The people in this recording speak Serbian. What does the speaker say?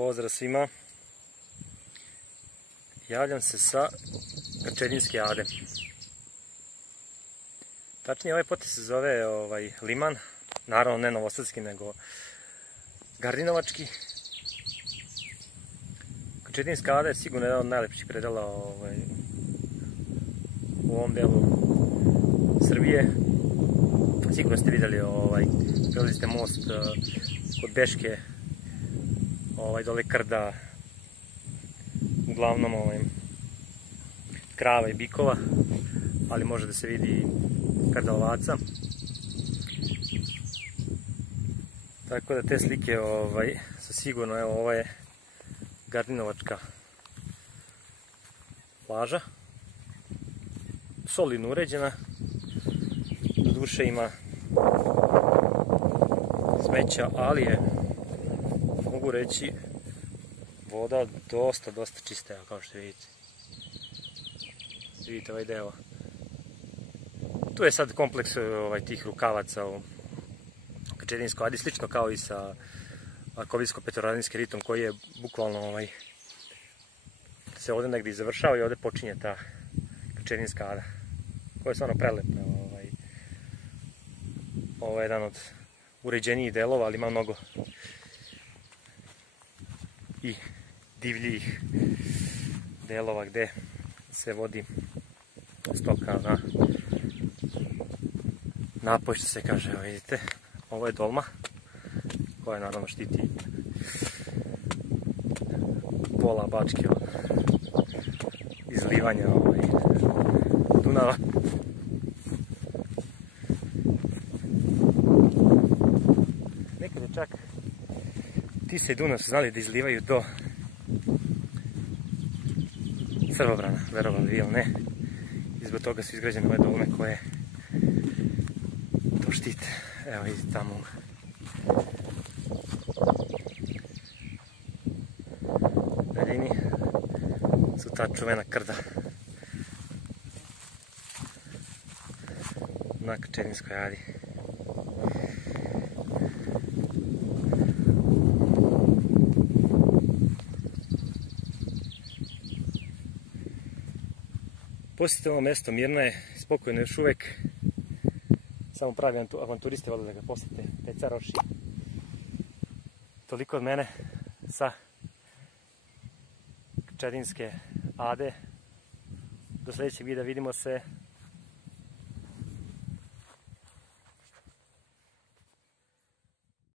Pozdrav svima. Javljam se sa Krčedinske Ade. Tačnije, ovaj potes se zove Liman. Naravno ne novosadski, nego gardinovački. Krčedinska Ada je sigurno jedan od najlepših predela u ovom delu Srbije. Sigurno ste vidjeli, gledali ste most kod Beške, dole Krda, uglavnom krava i bikova, ali može da se vidi Krda ovaca. Tako da te slike su sigurno, evo, ovo je gardinovačka plaža, solidno uređena, doduše ima smeća, ali je, mogu reći, voda dosta čista, kao što vidite. Vidite ovaj deo. Tu je sad kompleks tih rukavaca u Krčedinskoj Adi, slično kao i sa Arkovinsko-Petrovardinskim ritom, koji je bukvalno se ovdje negdje završava i ovdje počinje ta Krčedinska Ada, koja je stvarno prelepna. Ovo je jedan od uređenijih delova, ali ima mnogo i divljih delova gde se vodi stoka na napoj, što se kaže. Evo vidite, ovo je dolma koja naravno štiti pola Bačke od izlivanja Dunava. Nekad je čak Tisa i Dunav su znali da izlivaju do Srbobrana, verovali vi ili ne. I zbog toga su izgrađene ove dolme koje to štite. Evo vidite tamo u daljini su ta čuvena Krda na Krčedinskoj Adi. Posjetite ovo mjesto, mirno je, spokojno još uvijek. Samo pravi avanturisti vole da ga posjete, Peca Roši. Toliko od mene sa Krčedinske Ade. Do sljedećeg videa, vidimo se.